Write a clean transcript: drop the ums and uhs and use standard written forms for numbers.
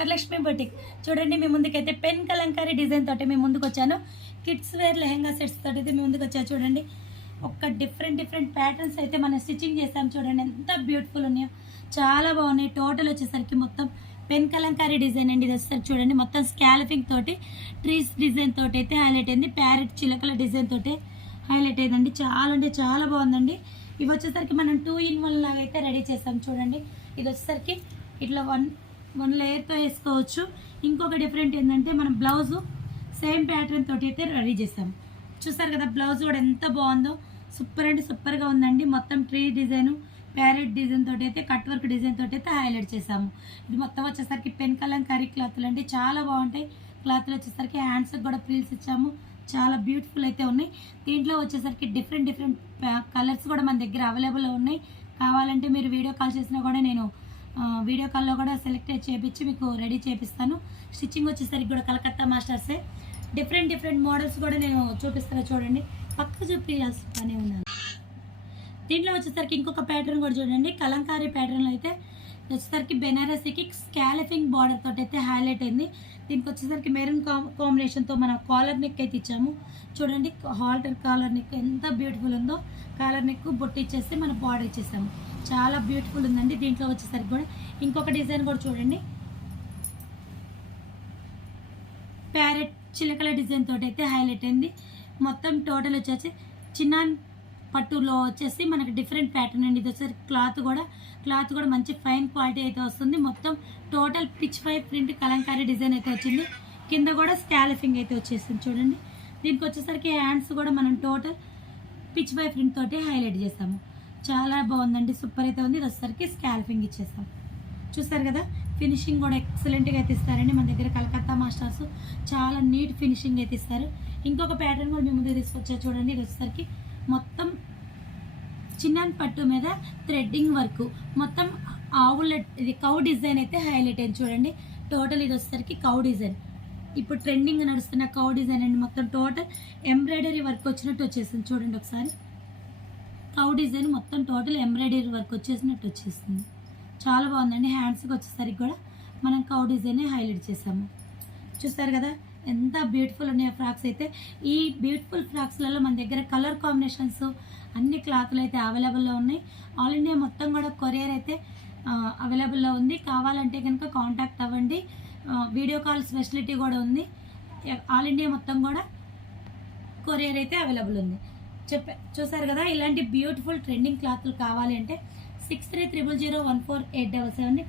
Varalakshmi boutique. చూడండి మీ ముందుకైతే pen Kalamkari design తోటి మీ ముందుకు వచ్చాను. కిడ్స్ వేర్ లెహెంగా సెట్స్ తోటి అయితే మీ ముందుకు వచ్చా. చూడండి ఒక డిఫరెంట్ ప్యాటర్న్స్ అయితే మనం స్టిచ్చింగ్ చేస్తాం. చూడండి ఎంత బ్యూటిఫుల్ ఉన్నాయో, చాలా బాగున్నాయి. టోటల్ వచ్చేసరికి మొత్తం పెన్ కలంకారీ డిజైన్ అండి. ఇది వచ్చేసరికి చూడండి మొత్తం స్కాల్పింగ్ తోటి ట్రీస్ డిజైన్ తోటి అయితే హైలైట్ అయింది. ప్యారెట్ చిలకల డిజైన్ తోటి హైలైట్ అయిందండి. చాలా అంటే చాలా బాగుందండి. ఇవి వచ్చేసరికి మనం 2 in 1 లాగా అయితే రెడీ చేస్తాం. చూడండి ఇది వచ్చేసరికి ఇట్లా వన్ లేయర్తో వేసుకోవచ్చు. ఇంకొక డిఫరెంట్ ఏంటంటే మనం బ్లౌజు సేమ్ ప్యాటర్న్ తోటి అయితే రెడీ చేస్తాం. చూసారు కదా బ్లౌజ్ కూడా ఎంత బాగుందో, సూపర్ అంటే సూపర్గా ఉందండి. మొత్తం ట్రీ డిజైన్ ప్యారెట్ డిజైన్ తోటి అయితే కట్ వర్క్ డిజైన్ తోటి అయితే హైలైట్ చేసాము. ఇది మొత్తం వచ్చేసరికి పెన్ కలంకారీ క్లాత్లు అంటే చాలా బాగుంటాయి. క్లాత్లు వచ్చేసరికి హ్యాండ్స్కి కూడా ప్రిల్స్ ఇచ్చాము. చాలా బ్యూటిఫుల్ అయితే ఉన్నాయి. దీంట్లో వచ్చేసరికి డిఫరెంట్ కలర్స్ కూడా మన దగ్గర అవైలబుల్లో ఉన్నాయి. కావాలంటే మీరు వీడియో కాల్ చేసినా కూడా నేను వీడియో కాల్లో కూడా సెలెక్ట్ చేయించి మీకు రెడీ చేపిస్తాను. స్టిచ్చింగ్ వచ్చేసరికి కూడా కలకత్తా మాస్టర్సే. డిఫరెంట్ మోడల్స్ కూడా నేను చూపిస్తాను. చూడండి పక్క చూపించాల్సి ఉన్నాను. దీంట్లో వచ్చేసరికి ఇంకొక ప్యాటర్న్ కూడా చూడండి. కలంకారీ ప్యాటర్న్లో అయితే వచ్చేసరికి బెనారసీకి స్కాలపింగ్ బార్డర్ తోటి అయితే హైలైట్ అయింది. దీనికి వచ్చేసరికి మెరూన్ కాంబినేషన్తో మనం కాలర్ నెక్ అయితే ఇచ్చాము. చూడండి హాల్టర్ కాలర్ నెక్ ఎంత బ్యూటిఫుల్ ఉందో. కాలర్ నెక్ బొట్టు ఇచ్చేస్తే మనం బార్డర్ ఇచ్చేసాము. చాలా బ్యూటిఫుల్ ఉందండి. దీంట్లో వచ్చేసరికి కూడా ఇంకొక డిజైన్ కూడా చూడండి. ప్యారెట్ చిలకల డిజైన్ తోటి అయితే హైలైట్ అయింది. మొత్తం టోటల్ వచ్చేసి చిన్న పట్టులో వచ్చేసి మనకి డిఫరెంట్ ప్యాటర్న్ అండి. ఇది వచ్చేసరికి క్లాత్ కూడా మంచి ఫైన్ క్వాలిటీ అయితే వస్తుంది. మొత్తం టోటల్ పిచ్ పై ప్రింట్ కలంకారీ డిజైన్ అయితే వచ్చింది. కింద కూడా స్కాలపింగ్ అయితే వచ్చేసింది. చూడండి దీనికి వచ్చేసరికి హ్యాండ్స్ కూడా మనం టోటల్ పిచ్ పై ప్రింట్ తోటి హైలైట్ చేస్తాము. చాలా బాగుందండి, సూపర్ అయితే ఉంది. ఇది వచ్చేసరికి స్కాలపింగ్ ఇచ్చేస్తాం. చూస్తారు కదా ఫినిషింగ్ కూడా ఎక్సలెంట్గా అయితే ఇస్తారండి. మన దగ్గర కలకత్తా మాస్టర్స్ చాలా నీట్ ఫినిషింగ్ అయితే ఇస్తారు. ఇంకొక ప్యాటర్న్ కూడా మేము ముందుకు తీసుకొచ్చారు. చూడండి ఇది వచ్చేసరికి మొత్తం చిన్న పట్టు మీద థ్రెడ్డింగ్ వర్క్, మొత్తం ఆవుల ఇది కౌ డిజైన్ అయితే హైలైట్ అయింది. చూడండి టోటల్ ఇది వచ్చేసరికి కౌ డిజైన్, ఇప్పుడు ట్రెండింగ్ నడుస్తున్న కౌ డిజైన్ అండి. మొత్తం టోటల్ ఎంబ్రాయిడరీ వర్క్ వచ్చినట్టు వచ్చేసింది. చూడండి ఒకసారి కౌ డిజైన్ మొత్తం టోటల్ ఎంబ్రాయిడరీ వర్క్ వచ్చేసినట్టు వచ్చేసింది. చాలా బాగుందండి. హ్యాండ్స్కి వచ్చేసరికి కూడా మనం కౌ డిజైన్ హైలైట్ చేసాము. చూస్తారు కదా ఎంత బ్యూటిఫుల్ ఉన్నాయి ఫ్రాక్స్ అయితే. ఈ బ్యూటిఫుల్ ఫ్రాక్స్లలో మన దగ్గర కలర్ కాంబినేషన్స్ అన్ని క్లాత్లు అయితే అవైలబుల్లో ఉన్నాయి. ఆల్ ఇండియా మొత్తం కూడా కొరియర్ అయితే అవైలబుల్లో ఉంది. కావాలంటే కనుక కాంటాక్ట్ అవ్వండి. వీడియో కాల్స్ ఫెసిలిటీ కూడా ఉంది. ఆల్ ఇండియా మొత్తం కూడా కొరియర్ అయితే అవైలబుల్ ఉంది. చూసారు కదా ఇలాంటి బ్యూటిఫుల్ ట్రెండింగ్ క్లాత్లు కావాలి అంటే 6300014877ని